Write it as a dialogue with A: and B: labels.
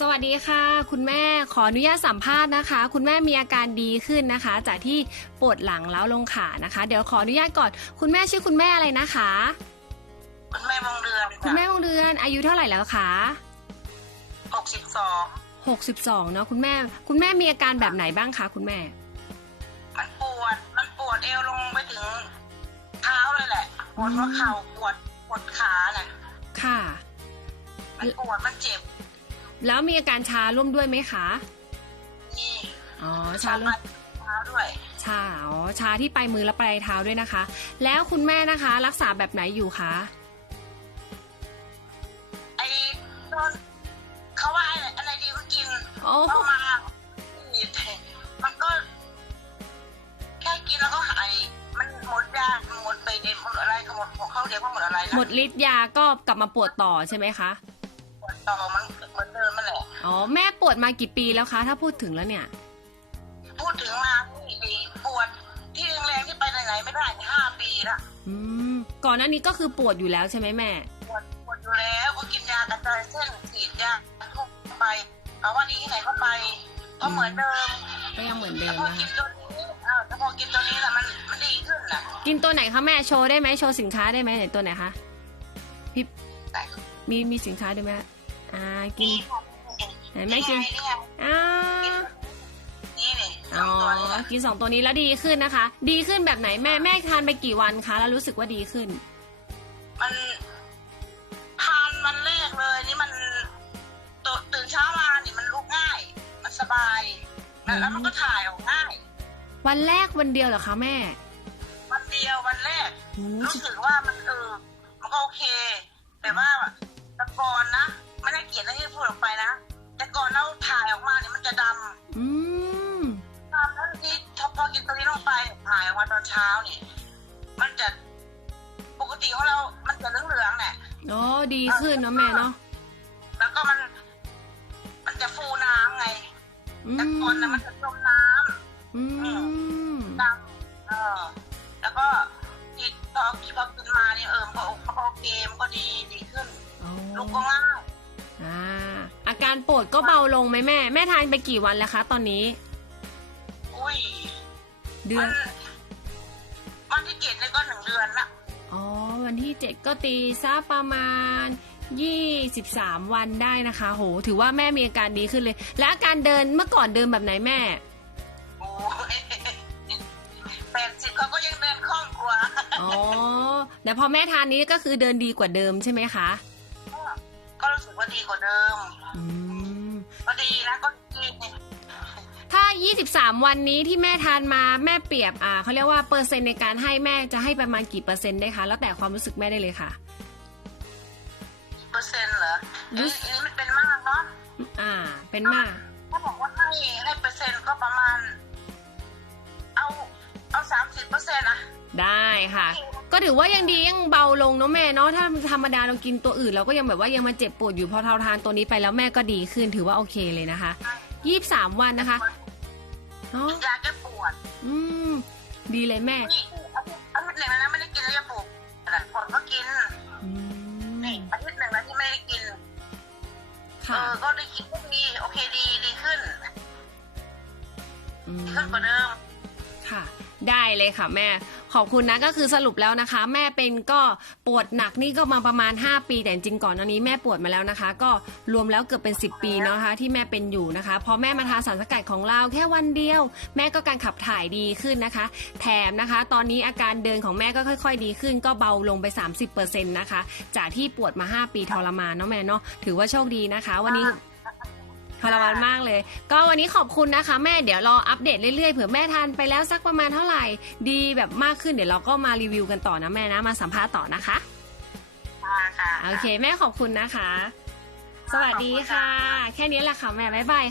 A: สวัสดีค่ะ คุณแม่ขออนุญาตสัมภาษณ์นะคะ คุณแม่มีอาการดีขึ้นนะคะ จากที่ปวดหลังแล้วลงขานะคะ เดี๋ยวขออนุญาตก่อน คุณแม่ชื่อคุณแม่อะไรนะคะ
B: คุณแม่มองเรือน
A: คุณแม่วงเดือนอายุเท่าไหร่แล้วคะ
B: หกสิบสอง
A: 62เนาะคุณแม่ คุณแม่มีอาการแบบไหนบ้างคะคุณแม่
B: มันปวดมันปวดเอวลงไปถึงเท้าเลยแหละปวดหัวเข่าปวดปวดขาน่ะ
A: ค่ะ
B: มันปวดมันเจ็บ
A: แล้วมีอาการชาร่วมด้วยไหมคะ
B: นี่
A: อ๋อชา
B: ชา
A: ร่วม
B: เท้าด้วย
A: ชาอ๋อชาที่ปลายมือและปลายเท้าด้วยนะคะ แล้วคุณแม่นะคะ รักษาแบบไหนอยู่คะ
B: ไอ้ตอนเขาว่าอะไรอะไรดีก็กิน
A: โอ้
B: เข้ามามันก็แค่กินแล้วก็หายมันหมดยาหมดไปเด็ดหมดอะไรก็หมดของเขาเดี๋ยวก็หมดอะไรนะ
A: หมดฤทธิ์ยาก็กลับมาปวดต่อใช่ไหมคะ
B: ป วดต่อมันเหมือนเดิมมันแหละ
A: อ๋อแม่ปวดมากี่ปีแล้วคะ ถ้าพูดถึงแล้วเนี่ย
B: พูดถึงมาที่ปวดที่แรงๆที่ไปไหนๆไม่ได้ห้าปีละ
A: อืมก่อนหน้านี้ก็คือปวดอยู่แล้วใช่ไหมแม่
B: ปวดปวดอยู่แล้วก็กินยากระจายเส้นฉีดยาทุกไปเอาว่าดีที่ไหนก็ไปก็เหมือนเดิม
A: ก็ยังเหมือนเดิ
B: แต่
A: ม
B: พอ
A: นะ
B: กิน
A: คะ
B: ตัวนี้เออแต่พอกินตัวนี้แหละมันมันดีขึ้นน่ะ
A: กินตัวไหนคะแม่โชว์ได้ไหมโชว์สินค้าได้ไหมไหนตัวไหนคะพี่
B: แต่
A: มีมีสินค้าด้วยไหม อ่ากินไหนแม่กิน
B: นี่ไง
A: อ่า
B: นี่นี่ส
A: อ๋
B: องตัวนี่
A: อ
B: แหละ
A: กินสองตัวนี้แล้วดีขึ้นนะคะ ดีขึ้นแบบไหนแม่แม่ทานไปกี่วันคะ แล้วรู้สึกว่าดีขึ้น
B: มันทานวันแรกเลยนี่มันตตื่นเช้ามานี่มันลุกง่าย มันสบายแล้วแล้วมันก็ถ่ายออกง่าย
A: วันแรกวันเดียวเหรอคะแม่
B: วันเดียววันแรก
A: โอ้
B: รู้สึกว่ามันเออมันก็โอเค แต่ว่า เช้านี่ มันจะปกติของเรา มันจะเหลืองๆเนี่ย
A: อ๋อดีขึ้นเนาะแม่เนาะ
B: แล้วก็มัน มันจะฟูน้ำไง
A: อื
B: แต่
A: ม
B: ก่อนนะมันจะจมน้ำ
A: อืม
B: ดำเออ แล้วก็ที่พอพอกินมานี่เออมันก็มันก็โอเคมันก็ดีดีขึ้น
A: อ๋อ
B: ลูกก็ง่าย
A: อ่าอาการปวดก็เบาลงไหมแม่ แม่ทานไปกี่วันแล้วคะ ตอนนี้
B: อุ้ย
A: เดือน
B: มันวัน ที่เจ็ดนี่ก็หนึ่งเดือนละ
A: อ๋อ วันที่เจ็ดก็ตีซะประมาณยี่สิบสามวันได้นะคะ โห ถือว่าแม่มีอาการดีขึ้นเลย และอาการเดินเมื่อก่อนเดินแบบไหนแม่
B: โอ้ยแปดสิบเขาก็ยังเดินคล่องกว่า
A: อ๋อแต่พอแม่ทานนี้ก็คือเดินดีกว่าเดิมใช่ไหมคะ
B: ก็รู้สึกว่าดีกว่าเดิม
A: อืม
B: ก็ดีนะก็ดี
A: ถ้า 23 วันนี้ที่แม่ทานมาแม่เปรียบอ่าเขาเรียกว่าเปอร์เซ็นต์ในการให้แม่จะให้ประมาณกี่เปอร์เซ็นต์ได้คะ แล้วแต่ความรู้สึกแม่ได้เลยค่ะ
B: เปอร์เซ็นต์เหรอ
A: รู้
B: อัน
A: สึก
B: นี้มันเป็นมากเนาะ
A: อ่า เป็นมาก
B: ถ้าบอกว่าให้ให้เปอร์เซ็นต์ก็ประมาณ เอาเอาสามสิบเปอร์เซ็นต์อะ
A: ได้ค่ะ ก็ถือว่ายังดียังเบาลงเนาะแม่เนาะถ้าธรรมดาเรากินตัวอื่น เราก็ยังแบบว่ายังมาเจ็บปวดอยู่พอเราทานตัวนี้ไปแล้วแม่ก็ดีขึ้นถือว่าโอเคเลยนะคะยี่สามวันนะคะ เนาะ
B: กินยาแก้ปวด
A: อืม ดีเลยแม่
B: นี่อาทิตย์หนึ่งแล้วนะไม่ได้กินแล้วยาปวดแต่ผลก็กิน
A: อื
B: นี่
A: ม
B: อาทิตย์หนึ่งแล้วที่ไม่ได้กินเอ
A: ค่ะ
B: อก็ได้กินก็ดีโอเคดีดีขึ้น
A: อืม
B: ขึ้นกว่าเดิม
A: ค่ะ ได้เลยค่ะแม่ ขอบคุณนะก็คือสรุปแล้วนะคะ แม่เป็นก็ปวดหนักนี่ก็มาประมาณ 5 ปี แต่จริงก่อนอันนี้แม่ปวดมาแล้วนะคะ ก็รวมแล้วเกือบเป็น 10 ปีเนาะคะ ที่แม่เป็นอยู่นะคะ พอแม่มาทานสารสกัดของเราแค่วันเดียว แม่ก็การขับถ่ายดีขึ้นนะคะ แถมนะคะ ตอนนี้อาการเดินของแม่ก็ค่อย ๆ ดีขึ้น ก็เบาลงไป 30%นะคะจากที่ปวดมา 5 ปีทรมานเนาะแม่เนาะถือว่าโชคดีนะคะ วันนี้ ทรมานมากเลย ก็วันนี้ขอบคุณนะคะ แม่เดี๋ยวรออัปเดตเรื่อยๆเผื่อแม่ทานไปแล้วสักประมาณเท่าไหร่ ดีแบบมากขึ้นเดี๋ยวเราก็มารีวิวกันต่อนะแม่นะมาสัมภาษณ์ต่อนะคะ
B: ค่ะค่ะ
A: โอเค แม่ขอบคุณนะคะ สวัสดีค่ะ แค่นี้แหละค่ะแม่บ๊ายบาย